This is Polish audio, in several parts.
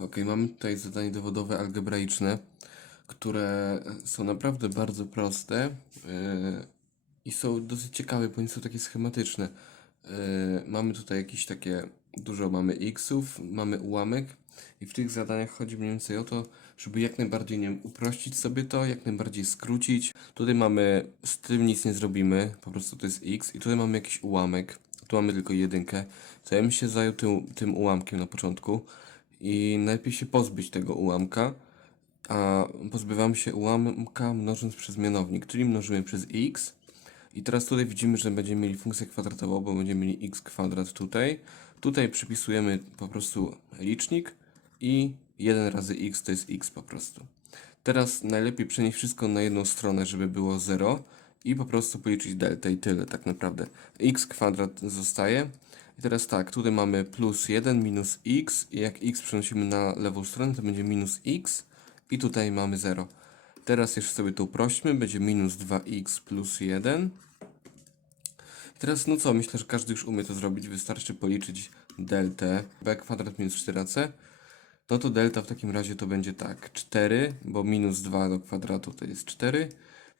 Ok, mamy tutaj zadanie dowodowe algebraiczne, które są naprawdę bardzo proste yy, i są dosyć ciekawe, bo nie są takie schematyczne. Yy, mamy tutaj jakieś takie, dużo mamy xów, mamy ułamek i w tych zadaniach chodzi mniej więcej o to, żeby jak najbardziej, nie wiem, uprościć sobie to, jak najbardziej skrócić. Tutaj mamy, z tym nic nie zrobimy, po prostu to jest x i tutaj mamy jakiś ułamek, tu mamy tylko jedynkę. To ja bym się zajął tym, tym ułamkiem na początku i najlepiej się pozbyć tego ułamka, a pozbywamy się ułamka mnożąc przez mianownik, czyli mnożymy przez x. I teraz tutaj widzimy, że będziemy mieli funkcję kwadratową, bo będziemy mieli x kwadrat tutaj. Tutaj przypisujemy po prostu licznik i 1 razy x to jest x po prostu. Teraz najlepiej przenieść wszystko na jedną stronę, żeby było 0 i po prostu policzyć delta i tyle tak naprawdę. x kwadrat zostaje. I teraz tak, tutaj mamy plus 1 minus x i jak x przenosimy na lewą stronę, to będzie minus x i tutaj mamy 0. Teraz jeszcze sobie to uprośćmy, będzie minus 2x plus 1. I teraz no co, myślę, że każdy już umie to zrobić, wystarczy policzyć deltę b kwadrat minus 4c. No to delta w takim razie to będzie tak, 4, bo minus 2 do kwadratu to jest 4,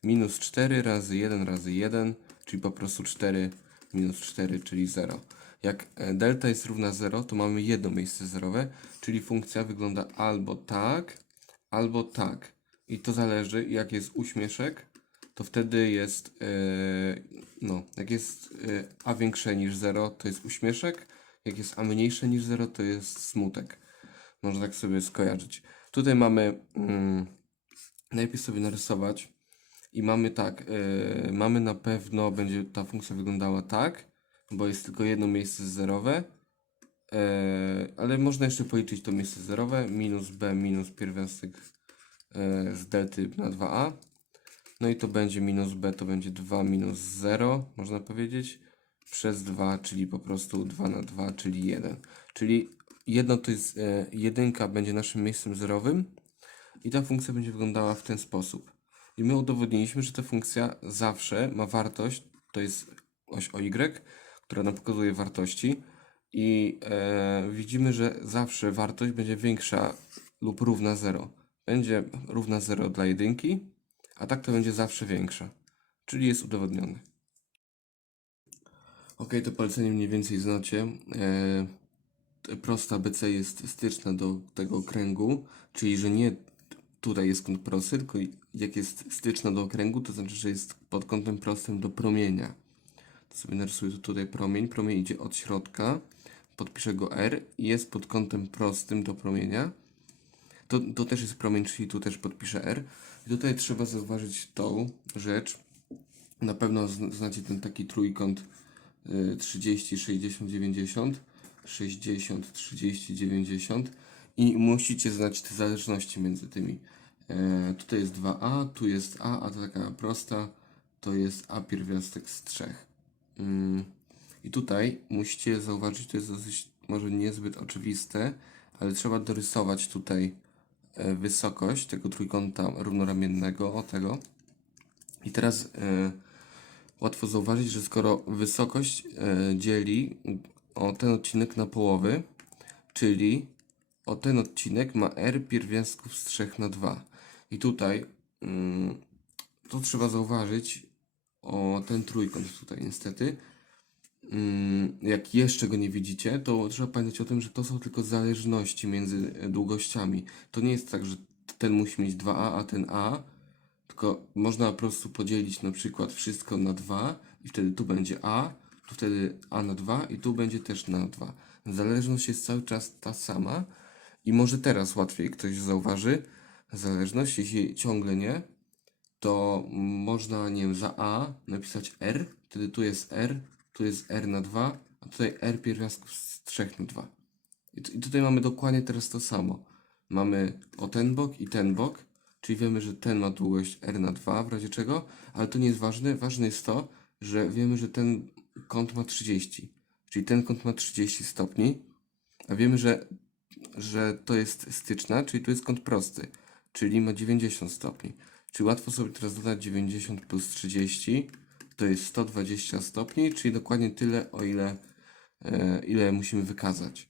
minus 4 razy 1 razy 1, czyli po prostu 4 minus 4, czyli 0. Jak e, delta jest równa 0, to mamy jedno miejsce zerowe, czyli funkcja wygląda albo tak, albo tak. I to zależy, jak jest uśmieszek, to wtedy jest, e, no, jak jest e, a większe niż 0, to jest uśmieszek, jak jest a mniejsze niż 0, to jest smutek. Można tak sobie skojarzyć. Tutaj mamy, mm, najpierw sobie narysować i mamy tak, yy, mamy na pewno, będzie ta funkcja wyglądała tak, bo jest tylko jedno miejsce zerowe, yy, ale można jeszcze policzyć to miejsce zerowe, minus b minus pierwiastek yy, z delty na 2a, no i to będzie minus b, to będzie 2 minus 0, można powiedzieć, przez 2, czyli po prostu 2 na 2, czyli 1. Czyli jedno to jest e, jedynka będzie naszym miejscem zerowym i ta funkcja będzie wyglądała w ten sposób. I my udowodniliśmy, że ta funkcja zawsze ma wartość, to jest oś y, która nam pokazuje wartości i e, widzimy, że zawsze wartość będzie większa lub równa 0. Będzie równa 0 dla jedynki, a tak to będzie zawsze większa. Czyli jest udowodnione. Ok, to polecenie mniej więcej znacie. E, prosta BC jest styczna do tego okręgu, czyli że nie tutaj jest kąt prosty, tylko jak jest styczna do okręgu, to znaczy, że jest pod kątem prostym do promienia. Sobie narysuję tu tutaj promień. Promień idzie od środka, podpiszę go R i jest pod kątem prostym do promienia. To, to też jest promień, czyli tu też podpiszę R. I tutaj trzeba zauważyć tą rzecz. Na pewno zn- znacie ten taki trójkąt y, 30, 60, 90. 60, 30, 90 i musicie znać te zależności między tymi. E, tutaj jest 2a, tu jest a, a to taka prosta to jest a pierwiastek z 3. I tutaj musicie zauważyć, to jest dosyć może niezbyt oczywiste, ale trzeba dorysować tutaj e, wysokość tego trójkąta równoramiennego, o tego. I teraz e, łatwo zauważyć, że skoro wysokość e, dzieli o ten odcinek na połowy, czyli o ten odcinek ma r pierwiastków z 3 na 2. I tutaj mm, to trzeba zauważyć o ten trójkąt tutaj niestety. Mm, jak jeszcze go nie widzicie, to trzeba pamiętać o tym, że to są tylko zależności między e, długościami. To nie jest tak, że ten musi mieć 2a, a ten a, tylko można po prostu podzielić na przykład wszystko na 2 i wtedy tu będzie a, tu wtedy a na 2 i tu będzie też na 2. Zależność jest cały czas ta sama i może teraz łatwiej ktoś zauważy zależność, jeśli ciągle nie, to można, nie wiem, za a napisać r, wtedy tu jest r, tu jest r na 2, a tutaj r pierwiastków z 3 na 2. I, I tutaj mamy dokładnie teraz to samo. Mamy o ten bok i ten bok, czyli wiemy, że ten ma długość r na 2 w razie czego, ale to nie jest ważne. Ważne jest to, że wiemy, że ten kąt ma 30, czyli ten kąt ma 30 stopni, a wiemy, że, że to jest styczna, czyli tu jest kąt prosty, czyli ma 90 stopni. Czyli łatwo sobie teraz dodać 90 plus 30, to jest 120 stopni, czyli dokładnie tyle, o ile, e, ile musimy wykazać.